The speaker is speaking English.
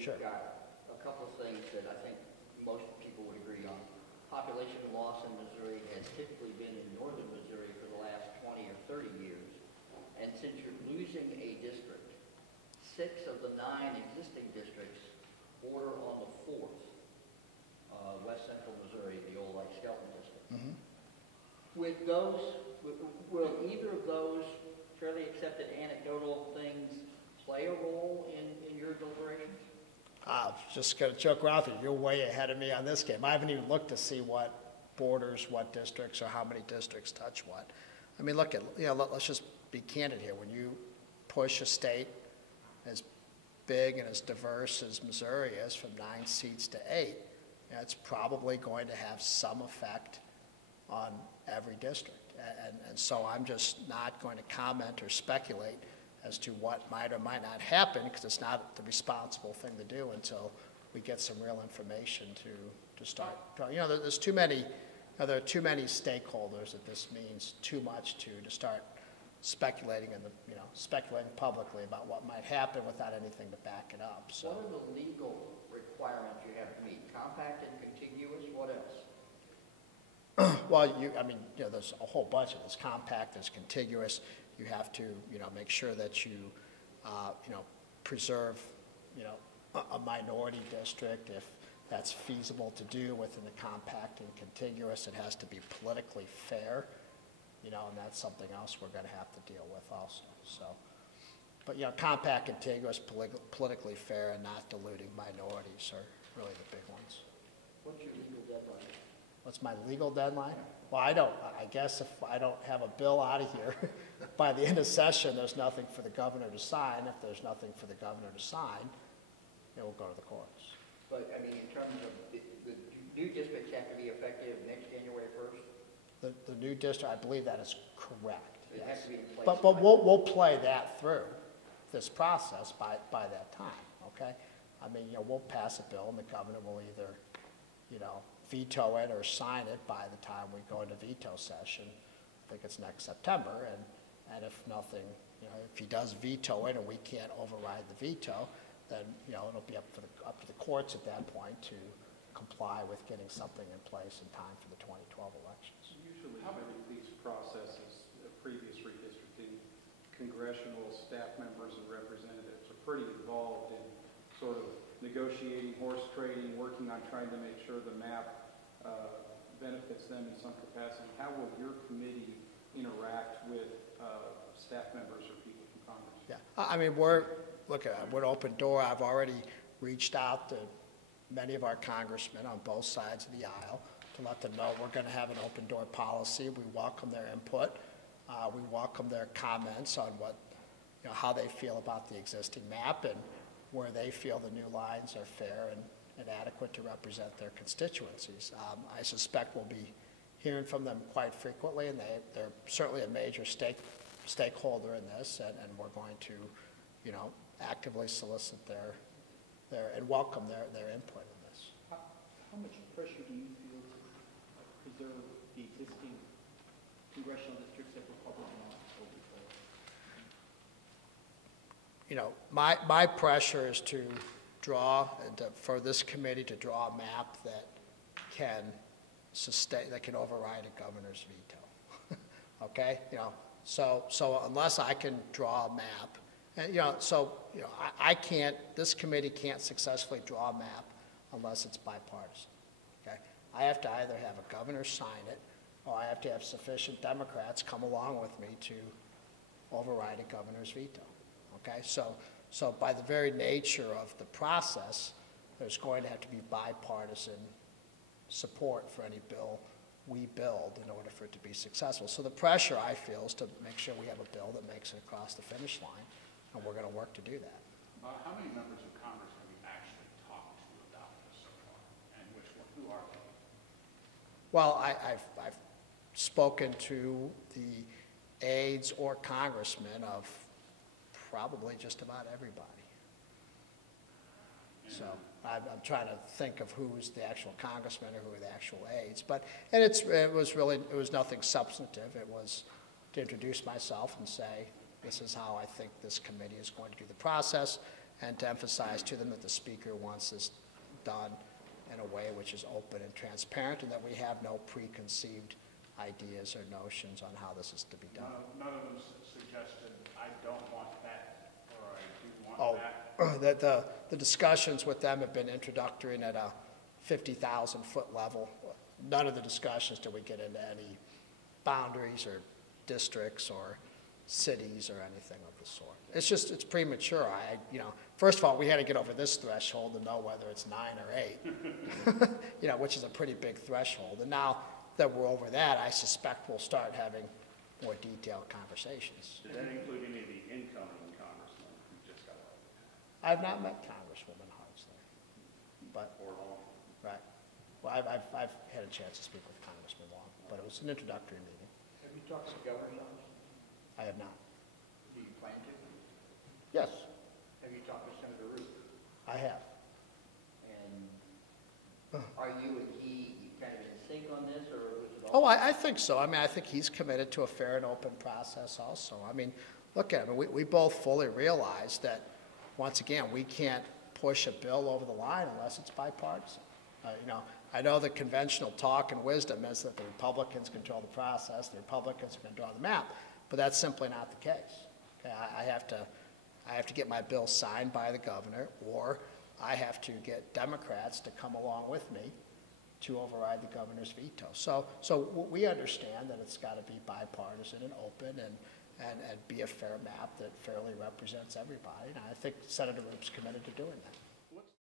we've Sure. got a couple of things that I think most people would agree on. Population loss in Missouri has typically been in northern Missouri for the last 20 or 30 years. And since you're losing a district, 6 of the 9 existing districts border on the 4th, west central Missouri, the old like Skelton district. Mm-hmm. With those, will either of those fairly accepted anecdotal things play a role in your deliberations? I'm just going to joke around with you. You're way ahead of me on this game. I haven't even looked to see what borders, what districts, or how many districts touch what. I mean, look at, let's just be candid here. When you push a state as big and as diverse as Missouri is from 9 seats to 8, it's probably going to have some effect on every district. And so I'm just not going to comment or speculate as to what might or might not happen, because it's not the responsible thing to do until we get some real information to start. There's too many, there are too many stakeholders that this means too much to start speculating speculating publicly about what might happen without anything to back it up. So. What are the legal requirements you have to meet? Compact and contiguous, what else? Well, there's a whole bunch of this. Compact, there's contiguous. You have to, make sure that you, preserve, a minority district if that's feasible to do within the compact and contiguous. It has to be politically fair, and that's something else we're going to have to deal with also. So, but compact, contiguous, politically fair, and not diluting minorities are really the big ones. What's your legal deadline? What's my legal deadline? Well, I guess if I don't have a bill out of here by the end of session, there's nothing for the governor to sign. If there's nothing for the governor to sign, it will go to the courts. But, in terms of the new districts have to be effective next January 1st? The new district, I believe that is correct. It has to be in place. But we'll play that through this process by that time, okay? We'll pass a bill and the governor will either, veto it or sign it by the time we go into veto session. I think it's next September, and if nothing, if he does veto it and we can't override the veto, then it'll be up to the courts at that point to comply with getting something in place in time for the 2012 elections. Usually, these processes, previous redistricting, congressional staff members and representatives are pretty involved in sort of negotiating, horse trading, working on trying to make sure the map benefits them in some capacity. How will your committee interact with staff members or people from Congress? Yeah, we're an open door. I've already reached out to many of our congressmen on both sides of the aisle to let them know we're going to have an open door policy. We welcome their input. We welcome their comments on what, how they feel about the existing map and where they feel the new lines are fair and adequate to represent their constituencies. I suspect we'll be hearing from them quite frequently, and they're certainly a major stakeholder in this, and we're going to, actively solicit their and welcome their input in this. How much pressure do you feel to preserve the existing congressional districts that Republican will be? My pressure is to draw, for this committee to draw a map that can override a governor's veto. Okay, so unless I can draw a map, and I can't. This committee can't successfully draw a map unless it's bipartisan. Okay, I have to either have a governor sign it, or I have to have sufficient Democrats come along with me to override a governor's veto. Okay, so by the very nature of the process, there's going to have to be bipartisan support for any bill we build in order for it to be successful. So the pressure, I feel, is to make sure we have a bill that makes it across the finish line, and we're going to work to do that. How many members of Congress have you actually talked to about this so far, and who are they? Well, I've spoken to the aides or congressmen of probably just about everybody. So I'm trying to think of who's the actual congressman or who are the actual aides. And it was nothing substantive. It was to introduce myself and say, this is how I think this committee is going to do the process, and to emphasize to them that the speaker wants this done in a way which is open and transparent, and that we have no preconceived ideas or notions on how this is to be done. None of them suggested, I don't want that, or I do want Oh, that. the discussions with them have been introductory and at a 50,000 foot level. None of the discussions do we get into any boundaries or districts or cities or anything of the sort. It's just, it's premature. First of all, we had to get over this threshold to know whether it's 9 or 8, which is a pretty big threshold. And now that we're over that, I suspect we'll start having more detailed conversations. Did that include any of the incoming congressmen who just got elected? I've not met Congresswoman Hartzler, but, Or long? right. Well, I've had a chance to speak with Congressman Long, but it was an introductory meeting. Have you talked to the governor's office? I have not. Do you plan to? Yes, Have you talked to Senator Root? I have. And are you and he kind of in sync on this, or was it Oh, all? I think so. I mean, I think he's committed to a fair and open process also. I mean, look at it. We both fully realize that, once again, we can't push a bill over the line unless it's bipartisan. I know the conventional talk and wisdom is that the Republicans control the process, the Republicans are going to draw the map, but that's simply not the case. Okay, I have to get my bill signed by the governor, or I have to get Democrats to come along with me to override the governor's veto. So we understand that it's got to be bipartisan and open and be a fair map that fairly represents everybody. And I think Senator Roop's committed to doing that.